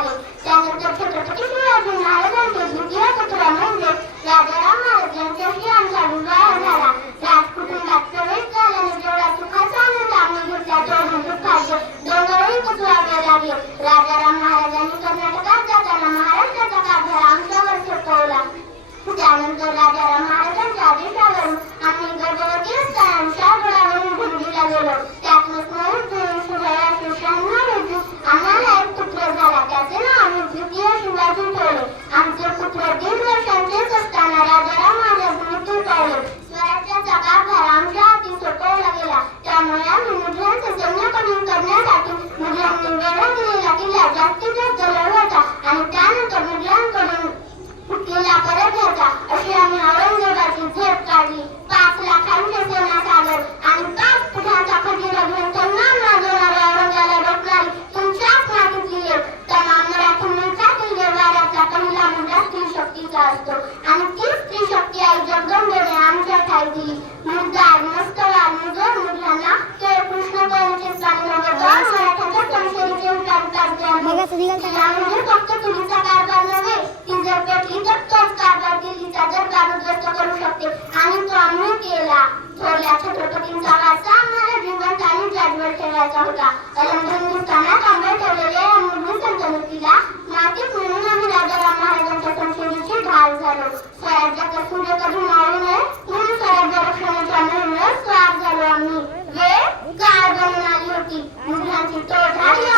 Collins. मग असं फक्त कारभार नव्हे ती जर पेटली तर तोच कारभार दिल्लीचा करू शकते. आणि तो आम्ही केला. थोरल्या छत्रपतींचा वारसा आम्हाला जिवंत आणि ठेवायचा होता. हिंदुस्थानात आंबे ठेवलेल्या या म्हणून आम्ही महाराजांच्या ढाल झालो. स्वराज्याचा सूर्य कधी नये म्हणून स्वराज्य रक्षणाच्या मोहिमेवर स्वार झालो आम्ही. वेळ काळ बनून आली होती. मुघलांची तोड झाली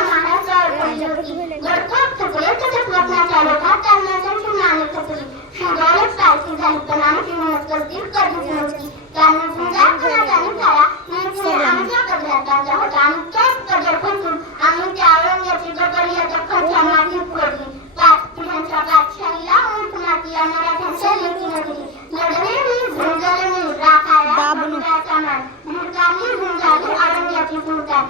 गडकोट थकले तसेच वचनाच्या लोकात त्यांना संपूर्ण अनेक थकली शोधानेच पायसी झाली पण आमची मदत करतील कधीच नव्हती त्यामुळे समजा त्याने झाला म्हणजे आमच्या पदरात टाकला होता आणि तोच पदर फसून आम्ही त्या औरंगाची गपरियाच्या खच्या मातीत पडली पाच पिढ्यांच्या बादशाहीला ऊंट माती या मराठ्यांच्या लेखीनं दिली नडवे मी झुंजले मी राखायला समुद्राचा मान मूर्खांनी झुंजाली औरंगाची भूतान